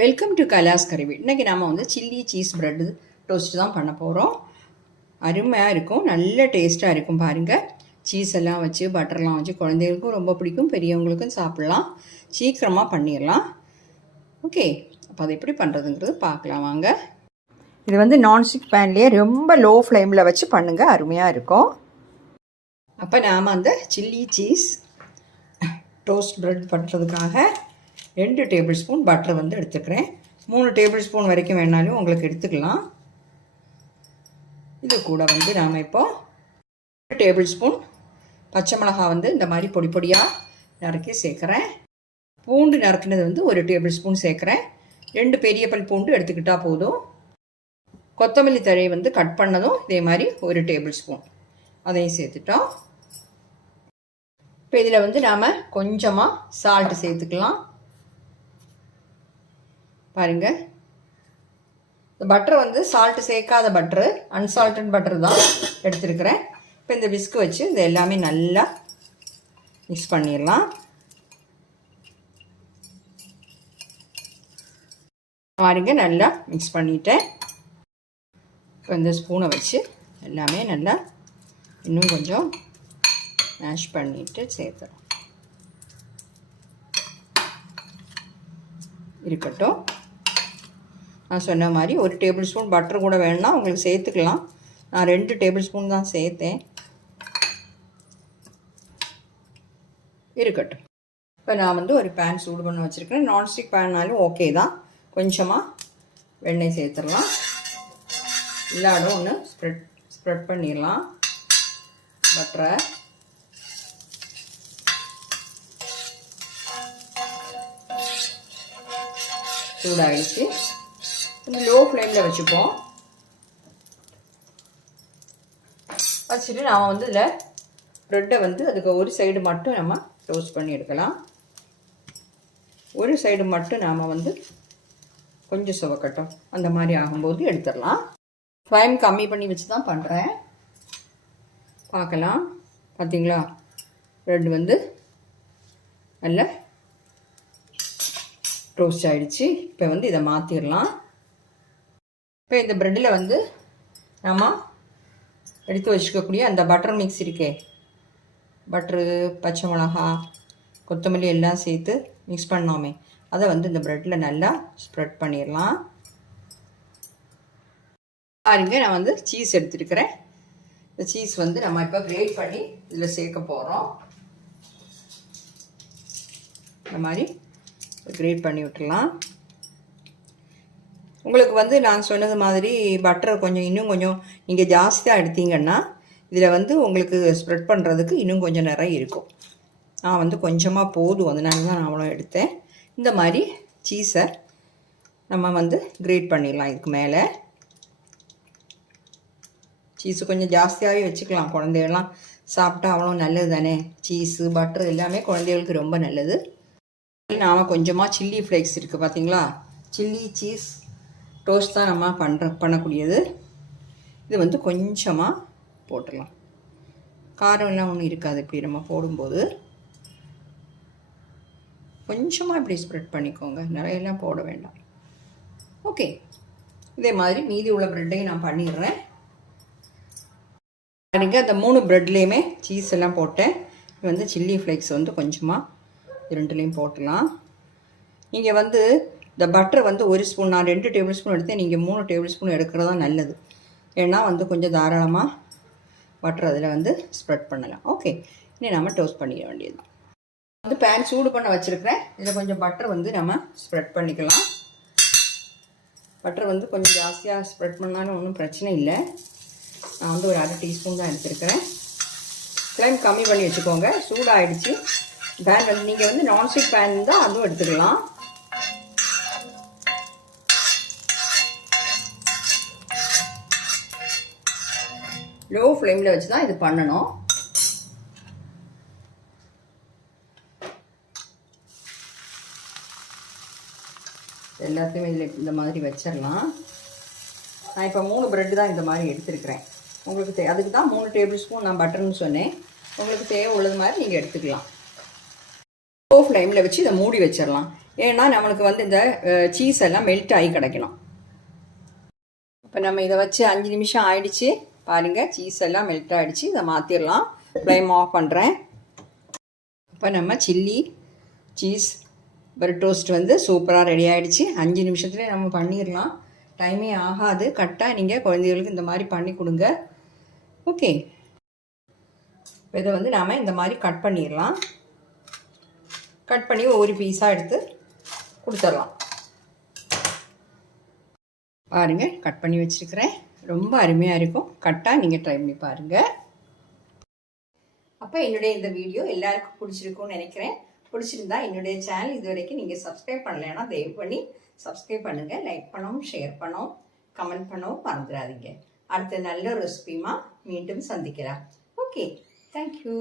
Welcome to கலாஸ் கறிவி இன்றைக்கி நாம் வந்து சில்லி சீஸ் ப்ரெட்டு டோஸ்ட் தான் பண்ண போகிறோம் அருமையாக இருக்கும். நல்ல டேஸ்ட்டாக இருக்கும் பாருங்கள் சீஸ் எல்லாம் வச்சு பட்டர்லாம் வச்சு குழந்தைகளுக்கும் ரொம்ப பிடிக்கும். பெரியவங்களுக்கும் சாப்பிட்லாம். சீக்கிரமாக பண்ணிடலாம். ஓகே அப்போ அதை எப்படி பண்ணுறதுங்கிறது பார்க்கலாம் வாங்க. இது வந்து நான்ஸ்டிக் பேன்லேயே ரொம்ப லோ ஃப்ளேமில் வச்சு பண்ணுங்கள் அருமையாக இருக்கும். அப்போ நாம் அந்த சில்லி சீஸ் டோஸ்ட் ப்ரெட் பண்ணுறதுக்காக ரெண்டு டேபிள் ஸ்பூன் பட்டர் வந்து எடுத்துக்கிறேன். மூணு டேபிள் ஸ்பூன் வரைக்கும் வேணாலும் உங்களுக்கு எடுத்துக்கலாம். இது கூட வந்து நாம் இப்போது டேபிள் ஸ்பூன் பச்சை மிளகா வந்து இந்த மாதிரி பொடி பொடியாக நறுக்கி சேர்க்குறேன். பூண்டு நறுக்கினது வந்து ஒரு டேபிள் ஸ்பூன் சேர்க்குறேன். ரெண்டு பெரிய பல் பூண்டு எடுத்துக்கிட்டால் போதும். கொத்தமல்லி தழை வந்து கட் பண்ணதும் இதே மாதிரி ஒரு டேபிள் ஸ்பூன் அதையும் சேர்த்துட்டோம். இப்போ இதில் வந்து நாம் கொஞ்சமாக சால்ட்டு சேர்த்துக்கலாம். பாருங்கள் இந்த பட்டர் வந்து சால்ட்டு சேர்க்காத பட்டரு அன்சால்டட் பட்டர் தான் எடுத்துருக்கிறேன். இப்போ இந்த பிஸ்கு வச்சு இந்த எல்லாமே நல்லா மிக்ஸ் பண்ணிடலாம். பாருங்க நல்லா மிக்ஸ் பண்ணிட்டேன். இப்போ இந்த ஸ்பூனை வச்சு எல்லாமே நல்லா இன்னும் கொஞ்சம் மேஷ் பண்ணிவிட்டு சேர்த்துறோம் இருக்கட்டும். நான் சொன்ன மாதிரி ஒரு டேபிள் ஸ்பூன் பட்டர் கூட வேணும்னா உங்களுக்கு சேர்த்துக்கலாம். நான் ரெண்டு டேபிள் ஸ்பூன் தான் சேர்த்தேன். இருக்கட்டும். இப்போ நான் வந்து ஒரு பேன் சூடு பண்ண வச்சுருக்கேன் நான்ஸ்டிக் பேன்னாலும் ஓகே தான். கொஞ்சமாக வெண்ணெய் சேர்த்துடலாம். இல்லாடும் ஒன்று ஸ்ப்ரெட் ஸ்ப்ரெட் பண்ணிடலாம். பட்டரை சூடாகிடுச்சு கொஞ்சம் லோ ஃப்ளேமில் வச்சுப்போம். வச்சுட்டு நாம் வந்து இதில் ப்ரெட்டை வந்து அதுக்கு ஒரு சைடு மட்டும் நம்ம டோஸ்ட் பண்ணி எடுக்கலாம். ஒரு சைடு மட்டும் நாம் வந்து கொஞ்சம் சுவக்கட்டும். அந்த மாதிரி ஆகும்போது எடுத்துடலாம். ஃப்ளைம் கம்மி பண்ணி வச்சு தான் பண்ணுறேன் பார்க்கலாம். பார்த்தீங்களா? ப்ரெட் வந்து நல்ல ரோஸ்ட் ஆகிடுச்சு இப்போ வந்து இதை மாற்றிடலாம் இப்போ இந்த ப்ரெட்டில் வந்து நம்ம எடுத்து வச்சுக்கக்கூடிய அந்த பட்டர் மிக்ஸ் இருக்கே. பட்ரு பச்சை மிளகா கொத்தமல்லி எல்லாம் சேர்த்து மிக்ஸ் பண்ணோமே. அதை வந்து இந்த ப்ரெட்டில் நல்லா ஸ்ப்ரெட் பண்ணிடலாம். பாருங்க நான் வந்து சீஸ் எடுத்துருக்கிறேன். இந்த சீஸ் வந்து நம்ம இப்போ கிரேட் பண்ணி இதில் சேர்க்க போகிறோம் இந்த மாதிரி கிரேட் பண்ணி விட்டுலாம் உங்களுக்கு வந்து நான் சொன்னது மாதிரி பட்டர் கொஞ்சம் இன்னும் கொஞ்சம் நீங்கள் ஜாஸ்தியாக எடுத்தீங்கன்னா இதில் வந்து உங்களுக்கு ஸ்ப்ரெட் பண்ணுறதுக்கு இன்னும் கொஞ்சம் நிறைய இருக்கும். நான் வந்து கொஞ்சமாக போதும். அதனால தான் நான் அவ்வளோ எடுத்தேன். இந்த மாதிரி சீஸை நம்ம வந்து கிரேட் பண்ணிடலாம் இதுக்கு மேலே. சீஸு கொஞ்சம் ஜாஸ்தியாகவே வச்சுக்கலாம். குழந்தைகள்லாம் சாப்பிட்டா அவ்வளோ நல்லது தானே? சீஸு பட்டர் எல்லாமே குழந்தைகளுக்கு ரொம்ப நல்லது. நாம் கொஞ்சமாக சில்லி ஃப்ளேக்ஸ் இருக்குது பார்த்தீங்களா சில்லி சீஸ் டோஸ்ட் தான் நம்ம பண்ணுற பண்ணக்கூடியது. இது வந்து கொஞ்சமாக போட்டுடலாம் காரம் எல்லாம் ஒன்றும் இருக்காது. இப்படி நம்ம போடும்போது. கொஞ்சமாக இப்படி ஸ்ப்ரெட் பண்ணிக்கோங்க. நிறையெல்லாம் போட வேண்டாம். ஓகே இதே மாதிரி மீதி உள்ள ப்ரெட்டையும் நான் பண்ணிடுறேன். பாருங்க அந்த மூணு ப்ரெட்லேயுமே சீஸ் எல்லாம் போட்டேன். இது வந்து சில்லி ஃப்ளேக்ஸ் வந்து கொஞ்சமாக ரெண்டுலேயும் போட்டலாம். நீங்கள் வந்து இந்த பட்டர் வந்து ஒரு ஸ்பூன் நான் ரெண்டு டேபிள் ஸ்பூன் எடுத்தேன். நீங்கள் மூணு டேபிள் ஸ்பூன் எடுக்கிறது தான் நல்லது. ஏன்னா வந்து கொஞ்சம் தாராளமாக பட்டர் அதில் வந்து ஸ்ப்ரெட் பண்ணலாம். ஓகே இனி நம்ம டோஸ்ட் பண்ணிக்க வேண்டியது வந்து பேன் சூடு பண்ண வச்சுருக்கிறேன். இதில் கொஞ்சம் பட்டர் வந்து நம்ம ஸ்ப்ரெட் பண்ணிக்கலாம். பட்டர் வந்து கொஞ்சம் ஜாஸ்தியாக ஸ்ப்ரெட் பண்ணாலும் ஒன்றும் பிரச்சனை இல்லை. நான் வந்து ஒரு அரை டீஸ்பூன் தான் எடுத்துருக்கிறேன். ஃப்ளேம் கம்மி பண்ணி வச்சுக்கோங்க. சூடாகிடுச்சு பேன் வந்து நீங்கள் வந்து நான்ஸ்டிக் பேன் தான் அதுவும் எடுத்துக்கலாம். லோ ஃப்ளேமில் வச்சு தான் இது பண்ணணும். எல்லாத்தையுமே இதில் இந்த மாதிரி வச்சிடலாம் நான் இப்போ மூணு ப்ரெட்டு தான் இந்த மாதிரி எடுத்துருக்கிறேன். உங்களுக்கு தே அதுக்கு தான் மூணு டேபிள் ஸ்பூன் நான் பட்டர்னு சொன்னேன். உங்களுக்கு தேவை உள்ளது மாதிரி நீங்கள் எடுத்துக்கலாம். லோ ஃப்ளேமில் வச்சு இதை மூடி வச்சிடலாம் ஏன்னா நம்மளுக்கு வந்து இந்த சீஸ் எல்லாம் மெல்ட் ஆகி கிடைக்கணும். இப்போ நம்ம இதை வச்சு அஞ்சு நிமிஷம் ஆயிடுச்சு. பாருங்கள் சீஸ் எல்லாம் மெல்ட் ஆகிடுச்சு இதை மாற்றிடலாம் ஃப்ளேம் ஆஃப் பண்ணுறேன் இப்போ நம்ம சில்லி சீஸ் பிரெட் டோஸ்ட் வந்து சூப்பராக ரெடி ஆகிடுச்சு அஞ்சு நிமிஷத்துலேயே நம்ம பண்ணிடலாம் டைமே ஆகாது. கரெக்டாக நீங்கள் குழந்தைகளுக்கு இந்த மாதிரி பண்ணி கொடுங்க. ஓகே இதை வந்து நாம் இந்த மாதிரி கட் பண்ணிடலாம் கட் பண்ணி ஒரு பீஸாக எடுத்து கொடுத்துடலாம் பாருங்கள் கட் பண்ணி வச்சுருக்கிறேன். ரொம்ப அருமையாக இருக்கும். கட்டாக நீங்கள் ட்ரை பண்ணி பாருங்கள் அப்போ என்னுடைய இந்த வீடியோ எல்லாருக்கும் பிடிச்சிருக்கும்னு நினைக்கிறேன். பிடிச்சிருந்தா என்னுடைய சேனல் இது வரைக்கும் நீங்கள் சப்ஸ்கிரைப் பண்ணலைன்னா தயவு பண்ணி சப்ஸ்கிரைப் பண்ணுங்கள் லைக் பண்ணவும் ஷேர் பண்ணவும் கமெண்ட் பண்ணவும் மறந்துடாதீங்க. அடுத்த நல்ல ரெசிபியுமா மீண்டும் சந்திக்கலாம். Okay thank you